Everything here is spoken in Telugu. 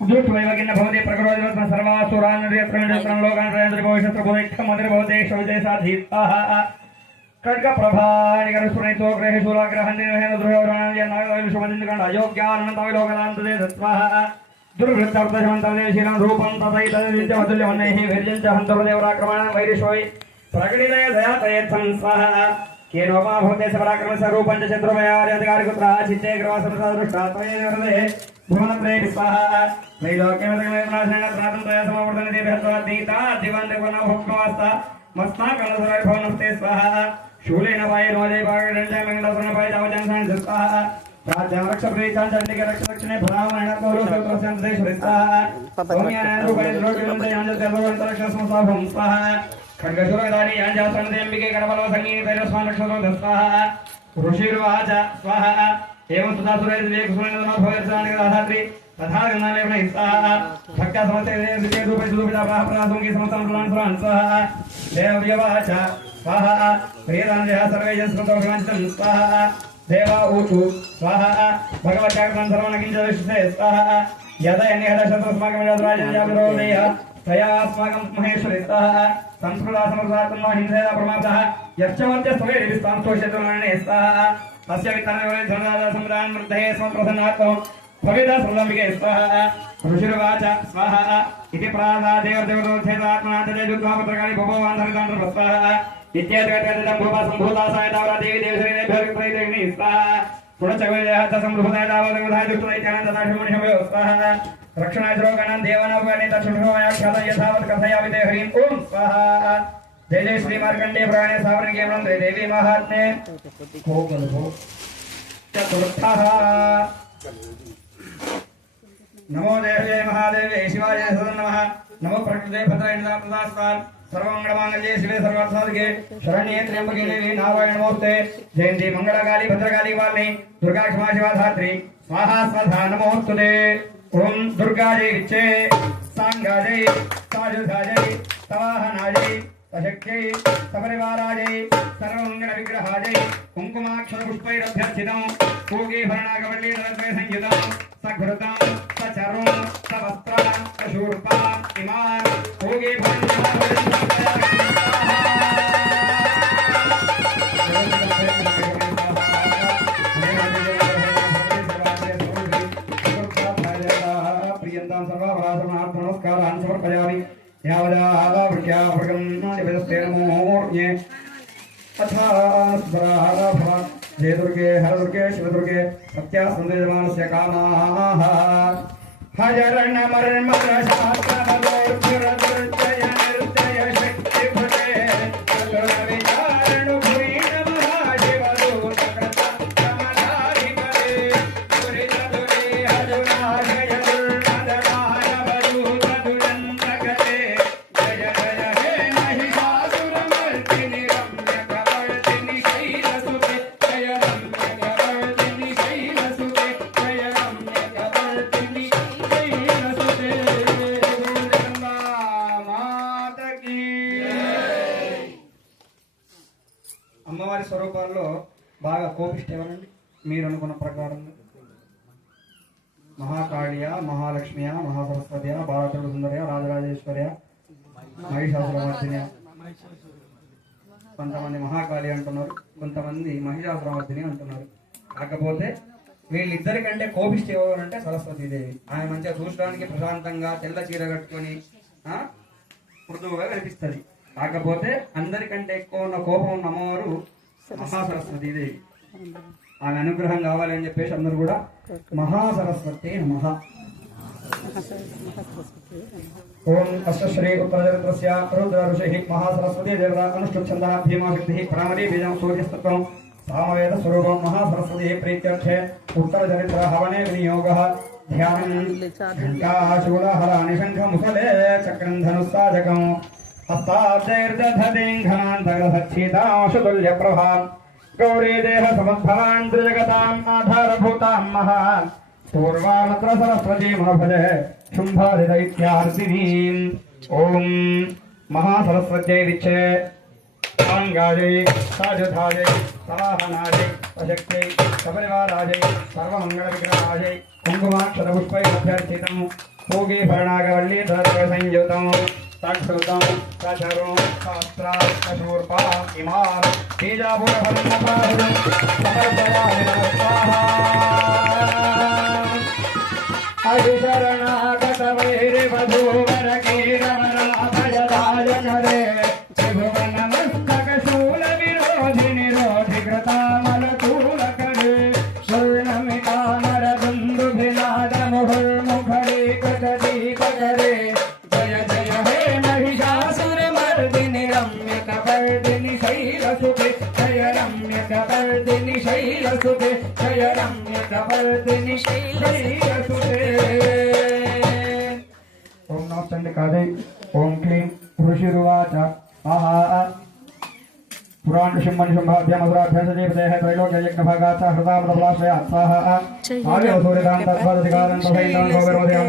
दुष्टवैवगिन्न भवते प्रकरोजवत्म सर्वासुरान्यत्रं लोकान् प्रयन्त्र भविष्यत्र भवैक्ष मदिर भवते शौजयसाधीताः खड्ग प्रभानिकरसुरैतो ग्रहे शूलाग्रहन्दिनहेन दुर्योधनाय अयोग्यानन्ताय लोकदान्तदे दत्वाः दुर्वृत्तार्थशमन्तदे शीलं रूपं तथैतद्विद्यमतुल्यमन्नैः वीर्यञ्च हन्तर्देवराक्रमणं वैरिष्वै प्रकटितय दयातयेत्थं स्वाहा केनोपा भवते सपराक्रमस्वरूपं च चन्द्रमयार्यधिकारकुत्रः चित्ते ग्रहसमृद्धदृष्टा त्वयेन भुवनत्रये स्वाहा त्रैलोक्यमतकमयनाशनेन त्रातं त्वया समावर्तनते बृहत्वादीता दिवान्तर्वणो भोक्तवास्ता मस्ताकलसुरैर्भवनस्ते स्वाहा शूलेन वायुर्वदे पागडञ्जमङ्गलसुरपाय तावजनसान् स्वाहा प्राज्ञारक्षप्रीचाञ्चण्डिकरक्षदक्षिणे भरामणकौरवसंसन्देश्वरि स्वाहा सौम्यानन्दरूपैर्लोक्यमन्तयञ्जत्यर्वन्तरक्षसंस्थाभं स्वाहा खड्गशूरगदानि याञ्जासन्देम्बिके करबलसंगीतैरस्मानक्षसो स्वाहा ऋषिर्वाच स्वाहा एवं सुधासुरैर्विवेकसुरेन्द्रनाथोयर्चानिकदाधात्री तथा गन्धालेपनैः स्वाहा भक्त्या समस्ते रूपे सुदुपिता प्राप्रासुंगी समस्तं स्वाहा देव्यवाच स्वाहा प्रियदानजः सर्वे स्मृतोऽभिवाञ्छितं स्वाहा देवा ऊचु स्वाहा भगवत्याकृतं सर्वनकिञ्चदुष्टे स्वाहा यदा यन्यहदशतस्माकमिदराजन्याभिरोधेयः तया अस्माकं महेश्वरि स्वाहा संस्कृतासमृद्धात्मनो हिंसेन प्रमादः यश्च वर्त्यस्त्वमेदिविस्तांस्तोषेतुर्मणे स्वाहा तस्य वित्तनयोरे धनदासमुदान् वृद्धये स्वप्रसन्नात्मो भवेदा सर्वम्बिके स्वाहा ऋषिर्वाच स्वाहा इति प्रादादेवदेवदोद्धेतात्मनान्तजे युद्धापत्रकानि भववान्धरितान्त्र स्वाहा इत्येतद्गतं भूपा सम्भूतासाय तावरा देवी देवशरीरेभ्यर्प्रैतेग्नि स्वाहा पुनश्चवेदः तसम्भूताय तावदगधाय दुष्टदैत्यानां तथा शुमुनिशमयो स्वाहा रक्षणाय श्लोकानां देवानापगणे तत्सुषमयाख्यातं यथावत् कथयामि ते हरिं ॐ स्वाहा जय जय श्री मार्कंडेय पुराणे सावर्णिके मंत्रे देवी महात्म्ये चतुर्थः नमो देव्ये महादेव्ये शिवाय सदन नमः नमो प्रकृते भद्राय नमः सर्वमंगलमांगल्ये शिवे सर्वार्थसाधिके शरण्ये त्र्यंबके देवी नारायण नमोस्ते जयंती मंगलकाली भद्रकाली वाली दुर्गा क्षमा शिवा धात्री स्वाहा स्वधा नमोस्तुते ओम दुर्गा जय विच्चे सांगा जय साजुधा जय तवाहना जय अशक्यै सपरिवाराजै सर्वमंगलविग्रहाजै कुङ्कुमाक्षरपुष्पैरभ्यर्चितं पूगीभरणागवल्लीधरद्वये संयुतं सघृतं सचर्वं सवस्त्रं सशूर्पाम् इमान् प्रियन्तां सर्वाभरासमनार्थं नमस्कारान् समर्पयामि जय दुर्गे हर दुर्गे शिव दुर्गे सत्या संदेशमानस्य कामाः हजरण मर्मर शास्त्रमदोर्जय निर्जय शक्ति भजे विचारण भुरि नमः शिवदूत कृतमधारि करे दुरित दुरि हजुनाशय दुर्मदनाय वदूत दुरन्तगते जय जय हे महिषासुरमर्दिनि रम्यकवर्दिनि शैलसुते जय रम्यकवर्दिनि शैलसुते जय रम्यकवर्दिनि शैलसुते दुर्गा माता की అమ్మవారి స్వరూపాల్లో బాగా కోపిష్టి ఎవరండి మీరు అనుకున్న ప్రకారం మహాకాళియ మహాలక్ష్మియ మహాసరస్వతియ బాలచంద్ర సుందరియ రాజరాజేశ్వర్య మహిషాసురమర్దిని కొంతమంది మహాకాళి అంటున్నారు కొంతమంది మహిషాసురమర్దిని అంటున్నారు కాకపోతే వీళ్ళిద్దరికంటే కోపిష్టి ఎవరంటే సరస్వతీదేవి ఆమె మంచిగా చూడడానికి ప్రశాంతంగా తెల్ల చీర కట్టుకొని మృదువుగా కనిపిస్తుంది కాకపోతే అందరికంటే ఎక్కువ ఉన్న కోపం ఉన్న అమ్మవారు మహాసరస్వతీదేవి ఆమె అనుగ్రహం కావాలని చెప్పేసి అందరూ కూడా మహాసరస్వతి నమః ఓం అష్టశ్రీ ఉత్తరచరిత్రస్య రుద్ర ఋషిః మహాసరస్వతి దేవత అనుష్ఠుచ్ఛందః భీమాశక్తిః ప్రామరీ బీజం సూర్యస్తత్వం సామవేద స్వరూపం మహాసరస్వతి ప్రీత్యర్థే ఉత్తరచరిత్ర హవనే వినియోగः ధ్యానం ఘంటాశూలహరాణి శంఖముసలే చక్రం ధనుస్సాజకం हस्ताब्दैर्दधतीं घनान्तगसच्छीतांशुतुल्यप्रभां गौरी देहसमुद्भवां त्रिजगताम् आधारभूतां महान् पूर्वामत्र सरस्वतीमभजे शुम्भादिदैत्यार्दिनीम् ॐ महासरस्वत्यै विच्चे सांगायै साजुधायै सवाहनायै अशक्त्यै सपरिवारायै सर्वमङ्गलविग्रहायै कुङ्कुमाक्षरपुष्पैरभ्यर्चितं पूगी भरणागवल्ली धर्म संयुतं तत्सुतं सचरुं सहस्राक्षशूर्पा इमां बीजापुरफलमुपाहुं समर्पयामि स्वाहा अभिशरणागत वैरिवधूवर कीरवराभयदायकरे त्रिभुवनमस्तकशूल विरोधि निरोधि कृतामलतूलकरे स्वर्णमिकामरदुन्दुभिनाद मुहुर्मुखरे कृतदीपकरे जय जय हे महिषासुरमर्दिनि रम्यकपर्दिनि शैलसुते जय रम्यकपर्दिनि शैलसुते जय रम्यकपर्दिनि शैलसुते ओम नमः चंडिकादे ओम क्लीं ऋषिरुवाच आहा पुराण ऋषिमणि शुंभाभ्याम असुराभ्याम सजीवदेह त्रैलोक्य यज्ञ भागात् हृदामृतपलाशयात् स्वाहा आर्य सूर्यदान तत्पदाधिकारं तथैतान भोगर्वदेहं